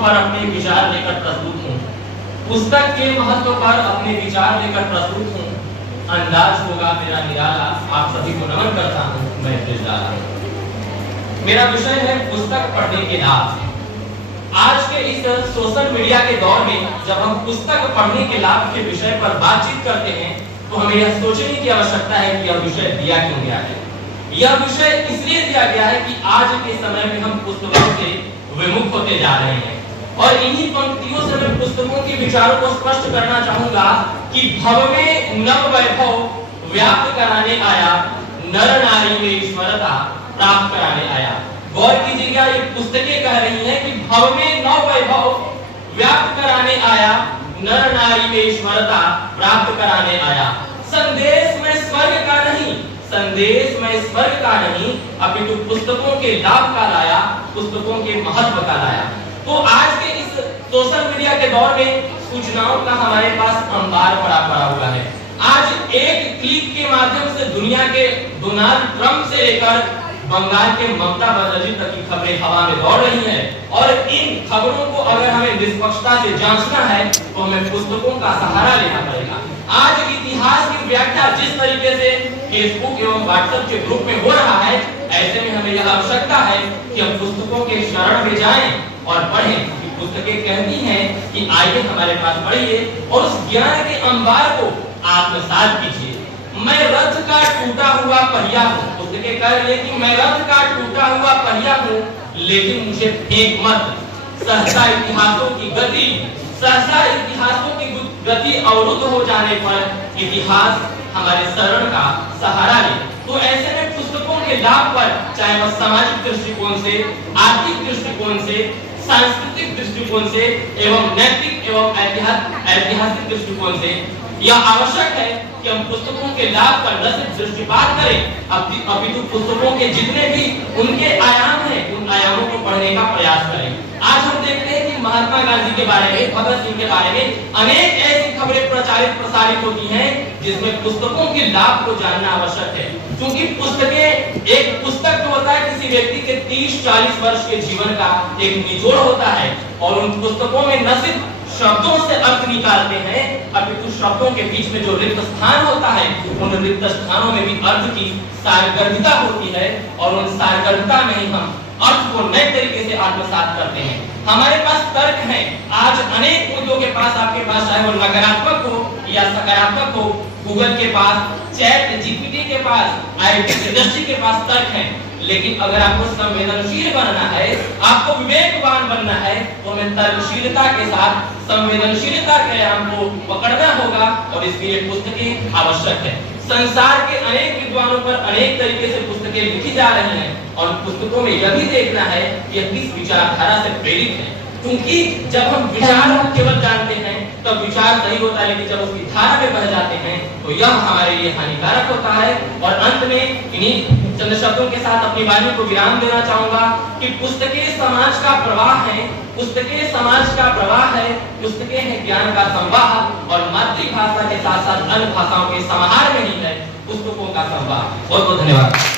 पर अपने विचार लेकर प्रस्तुत हूँ। पुस्तक के महत्व पर अपने विचार लेकर प्रस्तुत हूँ। अंदाज होगा मेरा निराला, आप सभी को नमन करता हूँ, मैं ब्रिजलाल हूँ। मेरा विषय है पुस्तक पढ़ने के लाभ। आज के इस सोशल मीडिया के दौर में जब हम पुस्तक पढ़ने के लाभ के विषय पर बातचीत करते हैं तो हमें यह सोचने की आवश्यकता है कि यह विषय दिया क्यों गया है। यह विषय इसलिए दिया गया है कि आज के समय में हम पुस्तकों से विमुख होते जा रहे हैं और इन्हीं पंक्तियों से मैं पुस्तकों के विचारों को स्पष्ट करना चाहूंगा कि भव में नव वैभव व्याप्त कराने आया, नर नारी में ईश्वरता प्राप्त कराने आया। गौर कीजिएगा, ये पुस्तकें कह रही हैं कि भव में नव वैभव व्याप्त कराने आया, नर नारी में ईश्वरता प्राप्त कराने आया। संदेश में स्वर्ग का नहीं, संदेश में स्वर्ग का नहीं, अपितु पुस्तकों के लाभ का लाया, पुस्तकों के महत्व का लाया। तो आज के इस सोशल मीडिया के दौर में सूचनाओं का हमारे पास अंबार पड़ा हुआ है। आज एक क्लिक के माध्यम से दुनिया के डोनाल्ड ट्रंप से लेकर बंगाल के ममता बनर्जी तक की खबरें हवा में दौड़ रही हैं और इन खबरों को अगर हमें निष्पक्षता से जांचना है तो हमें पुस्तकों का सहारा लेना पड़ेगा। आज इतिहास की व्याख्या जिस तरीके से फेसबुक एवं व्हाट्सएप के ग्रुप में हो रहा है, ऐसे में हमें यह आवश्यकता है कि हम पुस्तकों के शरण में जाएं और पढ़ें। पुस्तकें कहती हैं कि आइए हमारे पास पढ़िए और उस ज्ञान के अंबार को आत्मसात कीजिए। मैं रथ का टूटा हुआ पहिया हूँ, पुस्तकें कह रही है कि मैं रथ का टूटा हुआ पहिया हूँ, लेकिन मुझे फेंक मत। सहसा इतिहासों की गति, सहसा इतिहासों की गति अवरुद्ध हो जाने पर इतिहास हमारे शरण का सहारा ले। तो ऐसे में पुस्तकों के लाभ पर, चाहे वह सामाजिक दृष्टिकोण से, आर्थिक दृष्टिकोण से, सांस्कृतिक दृष्टिकोण से एवं नैतिक एवं ऐतिहासिक दृष्टिकोण से, यह आवश्यक है कि हम पुस्तकों के लाभ पर न सिर्फ दृष्टिपात करें, अपितु पुस्तकों के जितने भी उनके आयाम हैं, उन आयामों को पढ़ने का प्रयास करें। आज हम देखते हैं कि महात्मा गांधी के बारे में, भगत सिंह के बारे में अनेक ऐसी खबरें प्रचारित प्रसारित होती हैं जिसमें पुस्तकों के लाभ को जानना आवश्यक है। क्योंकि पुस्तकें, एक पुस्तक जो होता है किसी व्यक्ति के 30-40 वर्ष के जीवन का एक निचोड़ होता है और उन पुस्तकों में न सिर्फ शब्दों से अर्थ निकालते हैं, अपितु शब्दों के बीच में जो रिक्त स्थान होता है, उन रिक्त स्थानों में भी अर्थ की सारगर्भिता होती है और उन सारगर्भिता में ही हम अर्थ को नए तरीके से आत्मसात करते हैं। हमारे पास तर्क हैं, आज अनेक मुद्दों के पास, आपके पास चाहे वो नकारात्मक हो या सकारात्मक हो, गूगल के पास, चैट जीपीटी के पास, आईटी इंडस्ट्री के पास तर्क हैं। लेकिन अगर आपको संवेदनशील बनना है, आपको विवेकवान बनना है, तो हमें तर्कशीलता के साथ संवेदनशीलता के आयाम को पकड़ना होगा और इसके लिए पुस्तकें आवश्यक है। संसार के अनेक विद्वानों पर अनेक तरीके से पुस्तकें लिखी जा रही हैं और पुस्तकों में यह भी देखना है कि यह किस विचारधारा से प्रेरित है। क्योंकि जब हम विचार केवल जानते हैं तब विचार सही होता है, लेकिन जब उसकी धारा में बह जाते हैं तो यह हमारे लिए हानिकारक होता है। और अंत में इन्हीं चंद शब्दों के साथ अपनी वाणी को विराम देना चाहूंगा कि पुस्तकें समाज का प्रवाह है, पुस्तकें समाज का प्रवाह है, पुस्तकें हैं ज्ञान का संवाह और मातृभाषा के साथ साथ अन्य भाषाओं के समाहार में ही है पुस्तकों का संवाह। बहुत बहुत धन्यवाद।